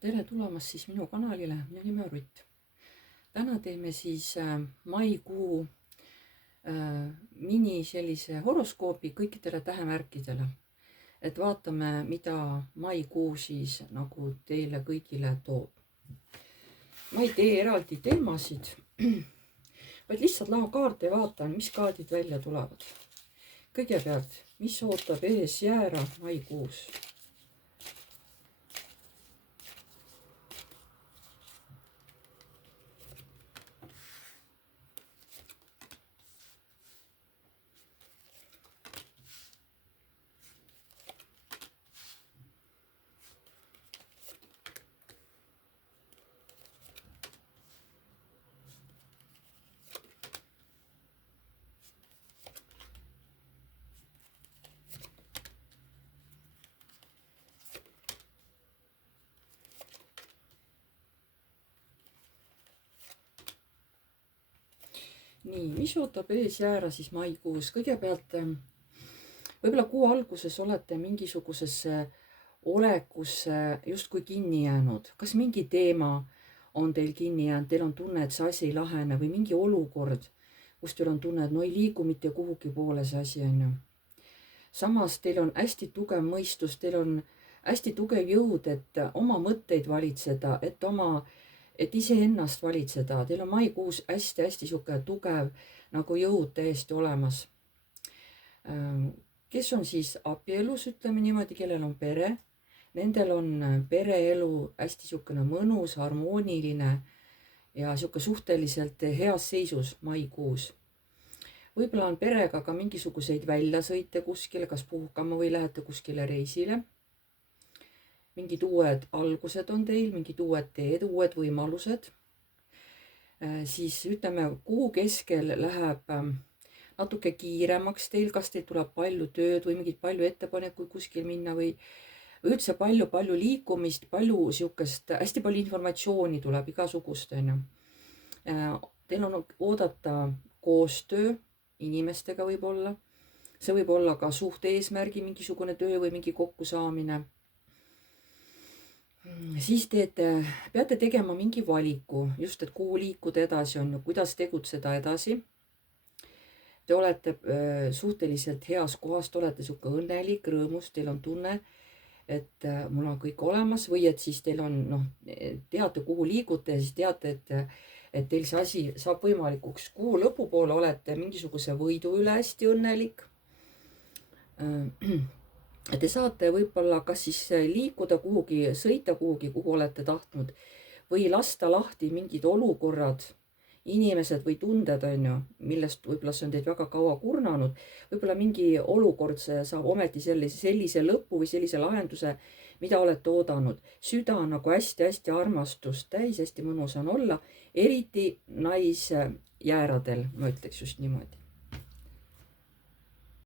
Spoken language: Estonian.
Tere tulemast siis minu kanalile, minu nimi on Rutt. Täna teeme siis maikuu mini sellise horoskoobi kõikidele tähemärkidele. Et vaatame, mida maikuu siis nagu teile kõigile toob. Ma ei tee eraldi teemasid, vaid lihtsalt laon kaarte ja vaatan, mis kaardid välja tulevad. Kõigepealt, mis ootab ees jäära maikuus? Nii, mis ootab ees jäära siis maikuus? Kõigepealt võib-olla kuu alguses olete mingisugusesse olekusse justkui kinni jäänud. Kas mingi teema on teil kinni jäänud, teil on tunne, et see asi ei lahene või mingi olukord, kus teil on tunne, et no ei liigu mitte kuhugi poole see asi on ju. Samas teil on hästi tugev mõistus, teil on hästi tugev jõud, et oma mõtteid valitseda, et iseennast valitseda. Teil on maikuus hästi sihuke tugev nagu jõud täiesti olemas. Kes on siis abielus, ütleme niimoodi, kellel on pere, nendel on pereelu hästi sihukene mõnus, harmooniline ja sihuke suhteliselt heas seisus maikuus. Võib-olla on perega ka mingisuguseid väljasõite kuskile, kas puhkama või lähete kuskile reisile. Mingid uued algused on teil, mingid uued teed, uued võimalused. Siis ütleme, kuu keskel läheb natuke kiiremaks teil, kas teil tuleb palju tööd või mingid palju ettepanekuid kuskil minna või üldse palju liikumist, palju sihukest, hästi palju informatsiooni tuleb igasugust, on ju. Teil on oodata koostöö inimestega võib-olla. See võib olla ka suhte eesmärgi mingisugune töö või mingi kokkusaamine. Siis peate tegema mingi valiku, just et kuhu liikuda edasi on ju, kuidas tegutseda edasi. Te olete suhteliselt heas kohas, te olete sihuke õnnelik, rõõmus, teil on tunne, et mul on kõik olemas või et siis teil on, teate kuhu liigute ja siis teate, et teil see asi saab võimalikuks. Kuu lõpupoole olete mingisuguse võidu üle hästi õnnelik. Te saate võib-olla kas siis liikuda kuhugi, sõita kuhugi, kuhu olete tahtnud või lasta lahti mingid olukorrad, inimesed või tunded on ju, millest võib-olla see on teid väga kaua kurnanud. Võib-olla mingi olukord saab ometi sellise lõpu või sellise lahenduse, mida olete oodanud. Süda on nagu hästi armastust täis, hästi mõnus on olla, eriti naisjääradel, ma ütleks just niimoodi.